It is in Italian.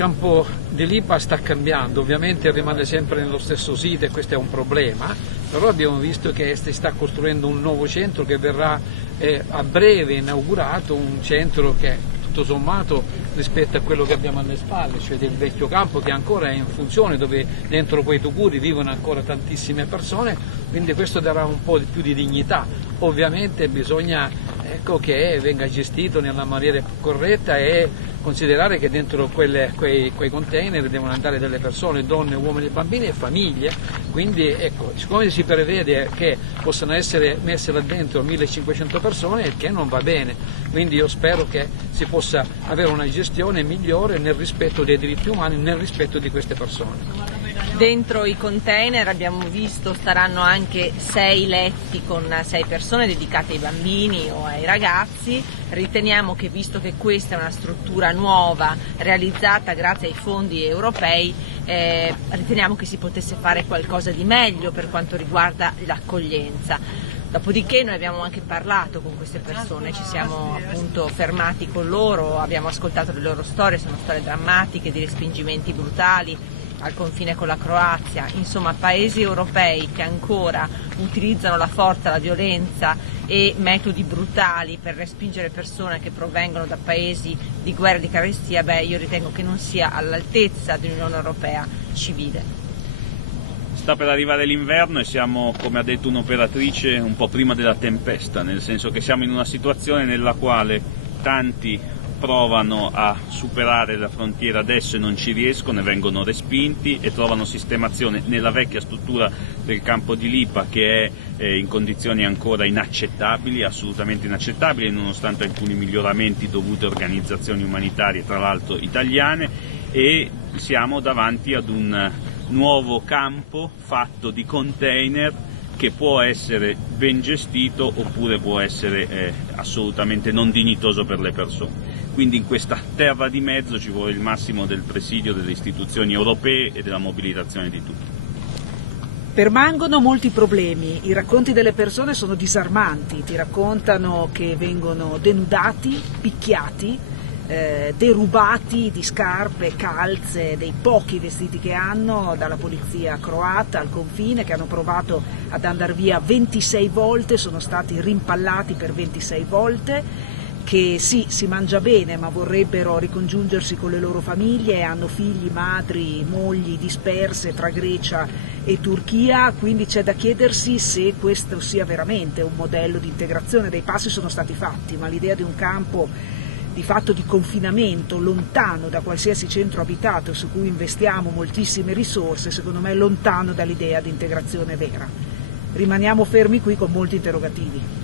campo di Lipa sta cambiando, ovviamente rimane sempre nello stesso sito e questo è un problema, però abbiamo visto che si sta costruendo un nuovo centro che verrà a breve inaugurato, un centro che tutto sommato rispetto a quello che abbiamo alle spalle, cioè del vecchio campo che ancora è in funzione, dove dentro quei tuguri vivono ancora tantissime persone, quindi questo darà un po' più di dignità. Ovviamente bisogna che venga gestito nella maniera corretta e considerare che dentro quei container devono andare delle persone, donne, uomini, bambini e famiglie, quindi siccome si prevede che possano essere messe là dentro 1500 persone, il che non va bene, quindi io spero che si possa avere una gestione migliore nel rispetto dei diritti umani, nel rispetto di queste persone. Dentro i container abbiamo visto staranno anche 6 letti con 6 persone dedicate ai bambini o ai ragazzi. Riteniamo che, visto che questa è una struttura nuova realizzata grazie ai fondi europei, riteniamo che si potesse fare qualcosa di meglio per quanto riguarda l'accoglienza. Dopodiché noi abbiamo anche parlato con queste persone, ci siamo appunto fermati con loro, abbiamo ascoltato le loro storie, sono storie drammatiche di respingimenti brutali al confine con la Croazia, insomma paesi europei che ancora utilizzano la forza, la violenza e metodi brutali per respingere persone che provengono da paesi di guerra e di carestia, io ritengo che non sia all'altezza di un'Unione Europea civile. Sta per arrivare l'inverno e siamo, come ha detto un'operatrice, un po' prima della tempesta, nel senso che siamo in una situazione nella quale tanti provano a superare la frontiera adesso e non ci riescono e vengono respinti e trovano sistemazione nella vecchia struttura del campo di Lipa, che è in condizioni ancora inaccettabili, assolutamente inaccettabili, nonostante alcuni miglioramenti dovuti a organizzazioni umanitarie, tra l'altro italiane, e siamo davanti ad un nuovo campo fatto di container che può essere ben gestito oppure può essere assolutamente non dignitoso per le persone. Quindi in questa terra di mezzo ci vuole il massimo del presidio delle istituzioni europee e della mobilitazione di tutti. Permangono molti problemi, i racconti delle persone sono disarmanti, ti raccontano che vengono denudati, picchiati, derubati di scarpe, calze, dei pochi vestiti che hanno dalla polizia croata al confine, che hanno provato ad andare via 26 volte, sono stati rimpallati per 26 volte, che sì, si mangia bene ma vorrebbero ricongiungersi con le loro famiglie e hanno figli, madri, mogli disperse tra Grecia e Turchia, quindi c'è da chiedersi se questo sia veramente un modello di integrazione. Dei passi sono stati fatti, ma l'idea di un campo di fatto di confinamento lontano da qualsiasi centro abitato su cui investiamo moltissime risorse, secondo me è lontano dall'idea di integrazione vera. Rimaniamo fermi qui con molti interrogativi.